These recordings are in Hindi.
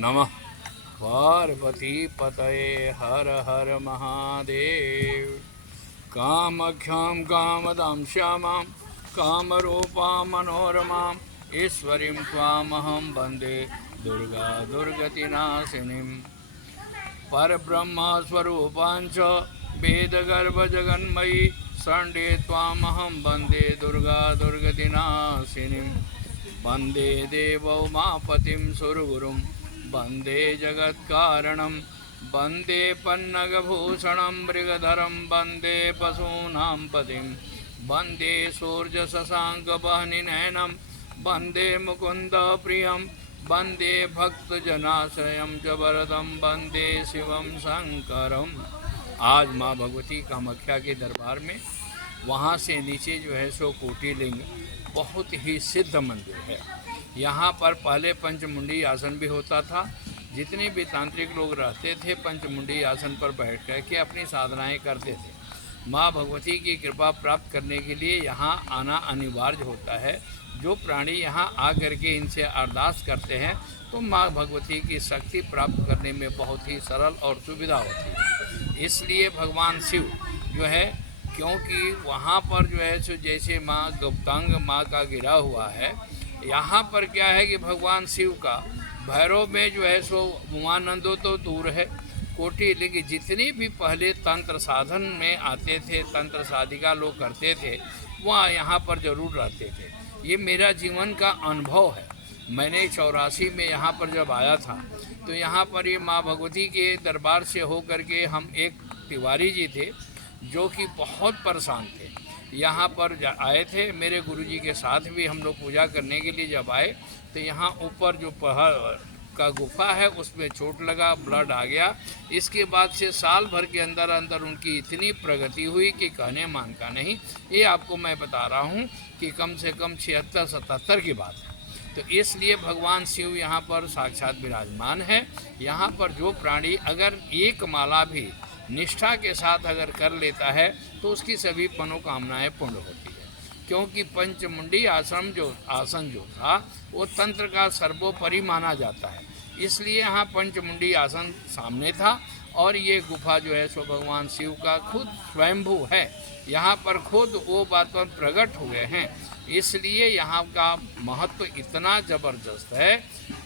नमः पार्वती पतये हर हर महादेव। कामख्यां कामदां श्यामां कामरूपां मनोरमां ईश्वरीं त्वामहं वन्दे दुर्गा दुर्गतिनाशिनीं। परब्रह्मस्वरूपां च वेदगर्भजगन्मयी शरण्ये त्वामहं वन्दे दुर्गा दुर्गतिनाशिनीं। वन्दे देवौ मापतिं सुरगुरुं वन्दे जगत्कारणं वन्दे पन्नगभूषणं मृगधरं वन्दे पशूनां पतिं वन्दे सूर्यशशाङ्कवह्निनयनं वन्दे मुकुन्दप्रियं वन्दे भक्तजनाश्रयं च वरदं वन्दे शिवं शंकरम्। आज माँ भगवती कामाख्या के दरबार में वहाँ से नीचे जो है सो कोटिलिंग बहुत ही सिद्ध मंदिर है। यहाँ पर पहले पंचमुंडी आसन भी होता था। जितने भी तांत्रिक लोग रहते थे पंचमुंडी आसन पर बैठ कर के अपनी साधनाएं करते थे। माँ भगवती की कृपा प्राप्त करने के लिए यहाँ आना अनिवार्य होता है। जो प्राणी यहाँ आकर के इनसे अरदास करते हैं तो माँ भगवती की शक्ति प्राप्त करने में बहुत ही सरल और सुविधा होती है। इसलिए भगवान शिव जो है, क्योंकि वहाँ पर जो है सो जैसे माँ गुप्तांग माँ का गिरा हुआ है, यहाँ पर क्या है कि भगवान शिव का भैरव में जो है सो उमानंदो तो दूर है। कोटिलिंग जितनी भी पहले तंत्र साधन में आते थे, तंत्र साधिका लोग करते थे, वहाँ यहाँ पर जरूर रहते थे। ये मेरा जीवन का अनुभव है। मैंने 84 में यहाँ पर जब आया था तो यहाँ पर ये माँ भगवती के दरबार से हो करके हम एक तिवारी जी थे जो कि बहुत परेशान थे। यहाँ पर आए थे मेरे गुरुजी के साथ भी हम लोग पूजा करने के लिए जब आए तो यहाँ ऊपर जो पहाड़ का गुफा है उसमें चोट लगा, ब्लड आ गया। इसके बाद से साल भर के अंदर अंदर उनकी इतनी प्रगति हुई कि कहने मान का नहीं। ये आपको मैं बता रहा हूँ कि कम से कम 76-77 की बात है। तो इसलिए भगवान शिव यहाँ पर साक्षात विराजमान है। यहाँ पर जो प्राणी अगर एक माला भी निष्ठा के साथ अगर कर लेता है तो उसकी सभी मनोकामनाएं पूर्ण होती है। क्योंकि पंचमुंडी आसन जो था वो तंत्र का सर्वोपरि माना जाता है। इसलिए यहाँ पंचमुंडी आसन सामने था और ये गुफा जो है सो भगवान शिव का खुद स्वयंभू है। यहाँ पर खुद वो बात पर प्रकट हुए हैं। इसलिए यहाँ का महत्व इतना ज़बरदस्त है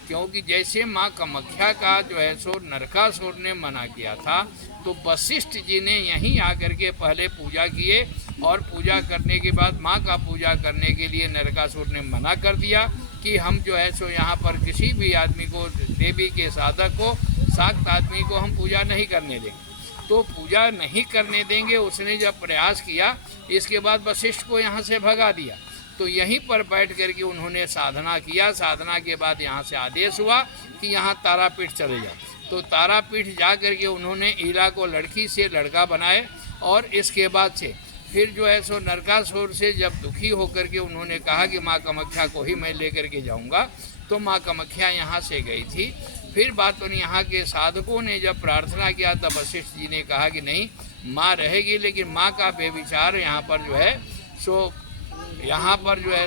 क्योंकि जैसे माँ कामाख्या का जो है सो नरकासुर ने मना किया था तो वशिष्ठ जी ने यहीं आकर के पहले पूजा किए और पूजा करने के बाद माँ का पूजा करने के लिए नरकासुर ने मना कर दिया कि हम जो है सो यहाँ पर किसी भी आदमी को, देवी के साधक को, शाक्त आदमी को हम पूजा नहीं करने देंगे। तो पूजा नहीं करने देंगे उसने जब प्रयास किया, इसके बाद वशिष्ठ को यहाँ से भगा दिया। तो यहीं पर बैठ कर के उन्होंने साधना किया। साधना के बाद यहाँ से आदेश हुआ कि यहाँ तारापीठ चले जाओ। तो तारापीठ जा कर के उन्होंने ईला को लड़की से लड़का बनाए और इसके बाद से फिर जो है सो नरकासुर से जब दुखी होकर के उन्होंने कहा कि माँ कामाख्या को ही मैं लेकर के जाऊँगा, तो माँ कामाख्या यहाँ से गई थी। फिर बात उन यहाँ के साधकों ने जब प्रार्थना किया तब वशिष्ठ जी ने कहा कि नहीं, माँ रहेगी लेकिन माँ का बेविचार यहाँ पर जो है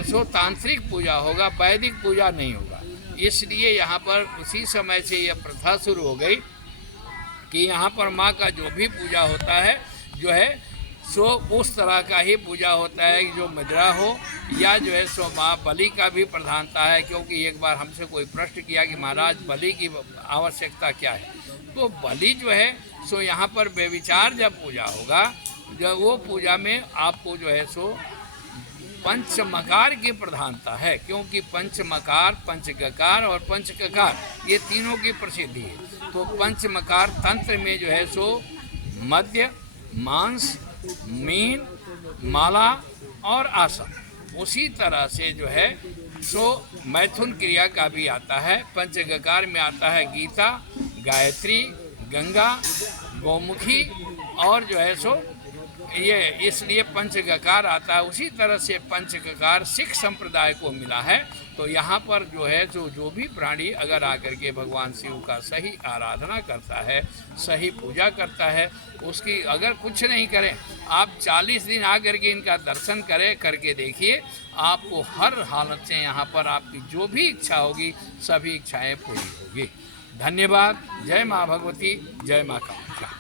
सो तांत्रिक पूजा होगा, वैदिक पूजा नहीं होगा। इसलिए यहाँ पर उसी समय से यह प्रथा शुरू हो गई कि यहाँ पर माँ का जो भी पूजा होता है जो है सो उस तरह का ही पूजा होता है जो मुद्रा हो या जो है सो माँ बलि का भी प्रधानता है। क्योंकि एक बार हमसे कोई प्रश्न किया कि महाराज बलि की आवश्यकता क्या है, तो बलि जो है सो यहाँ पर बेविचार जब पूजा होगा जो वो पूजा में आपको जो है सो पंचमकार की प्रधानता है, क्योंकि पंचमकार, पंचगकार और पंचककार ये तीनों की प्रसिद्धि है। तो पंचमकार तंत्र में जो है सो मध्य, मांस, मीन, माला और आसन, उसी तरह से जो है सो मैथुन क्रिया का भी आता है। पंचगकार में आता है गीता, गायत्री, गंगा, गौमुखी और जो है सो ये, इसलिए पंचगकार आता है। उसी तरह से पंचगकार सिख संप्रदाय को मिला है। तो यहाँ पर जो है जो भी प्राणी अगर आकर के भगवान शिव का सही आराधना करता है, सही पूजा करता है, उसकी अगर कुछ नहीं करें, आप 40 दिन आकर के इनका दर्शन करें, करके देखिए, आपको हर हालत से यहाँ पर आपकी जो भी इच्छा होगी सभी इच्छाएं पूरी होगी। धन्यवाद। जय माँ भगवती, जय माँ कामाख्या।